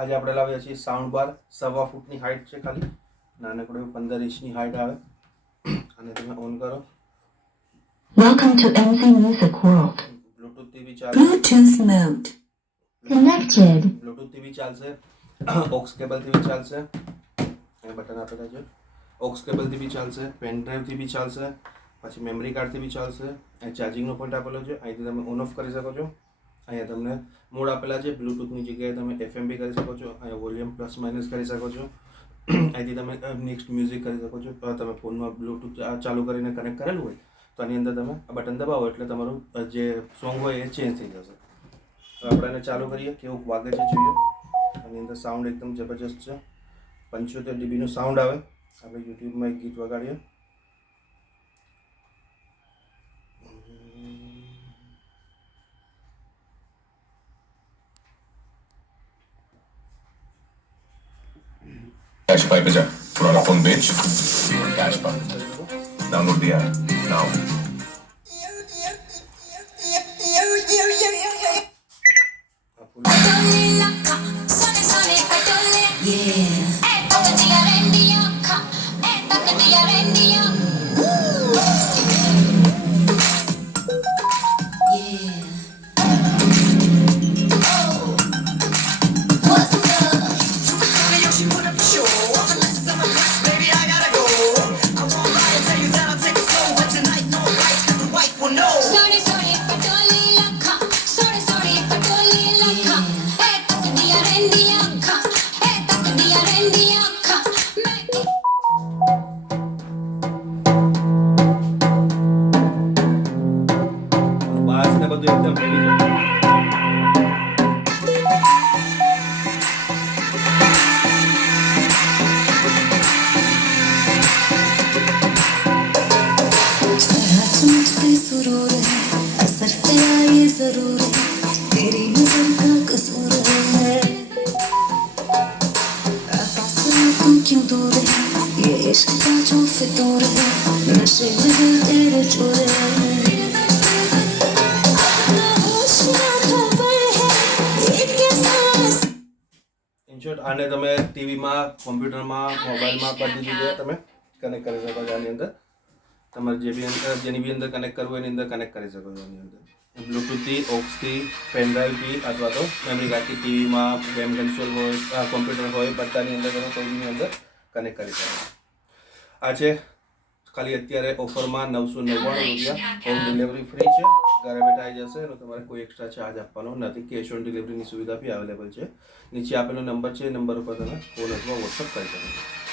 આજે આપણે લાવ્યા છીએ સાઉન્ડ બાર 1.25 ફૂટની હાઇટ છે, ખાલી નાનકડો 15 ઇંચની હાઇટ આવે અને તમે ઓન કરો. Welcome to MC Music World. Bluetooth થી બી ચાલશે, Bluetooth mode connected. બ્લૂટૂથ થી બી ચાલશે, ઓક્સ કેબલ થી બી ચાલશે. એ બટન આપેલા છે, ઓક્સ કેબલ થી બી ચાલશે, પેન ડ્રાઈવ થી બી ચાલશે, પછી મેમરી કાર્ડ થી બી ચાલશે. અહીં ચાર્જિંગનો પોઈન્ટ આપેલો છે, અહીંથી તમે ઓન ઓફ કરી શકો છો. અહીંયા તમને મોડ આપેલા છે, બ્લૂટૂથની જગ્યાએ તમે FM બી કરી શકો છો, અહીંયા વોલ્યુમ પ્લસ માઇનસ કરી શકો છો. અહીંથી તમે નેક્સ્ટ મ્યુઝિક કરી શકો છો. તમે ફોનમાં બ્લૂટૂથ ચાલુ કરીને કનેક્ટ કરેલું હોય તો આની અંદર તમે આ બટન દબાવો એટલે તમારું જે સોંગ હોય એ ચેન્જ થઈ જશે. તો આપણે એને ચાલુ કરીએ, કેવું વાગે છે જોઈએ. આની અંદર સાઉન્ડ એકદમ જબરજસ્ત છે, 75 dBનું સાઉન્ડ આવે. આપણે યુટ્યુબમાં એક ગીત વગાડીએ. कैश बाय पे जा पुराना फोन बेच कैश पा डाउनलोड दिया नाउ બાસ ને બધું એકદમ હેવી છે. सुरूर है असर तेरा ये जरूर है तेरी नजर का कसूर है पास में तू क्यों दूर है ये इश्क का जो फितूर है नशे में दिल तेरे चोर है ઇન શોર્ટ આને તમે ટીવીમાં, કોમ્પ્યુટરમાં, મોબાઈલમાં બધી જગ્યાએ તમે કનેક્ટ કરી શકો છો. આની અંદર તમારે જેની બી અંદર કનેક્ટ કરવું એની અંદર કનેક્ટ કરી શકો છો. આની અંદર બ્લૂટૂથથી, ઓક્સથી, પેન ડ્રાઈવથી અથવા તો મેમરી કાર્ડથી, ટીવીમાં, ગેમ કન્સોલ હોય, કોમ્પ્યુટર હોય, બધાની અંદર તમે કોઈની અંદર કનેક્ટ કરી શકો. આ છે ખાલી અત્યારે ઓફરમાં 999 રૂપિયા. હોમ ડિલિવરી ફ્રી છે, ઘરે બેઠા આવી જશે અને તમારે કોઈ એક્સ્ટ્રા ચાર્જ આપવાનો નથી. કેશ ઓન ડિલિવરીની સુવિધા બી અવેલેબલ છે. નીચે આપેલો નંબર છે, નંબર ઉપર તમે ફોન અથવા વોટ્સઅપ કરી શકો છો.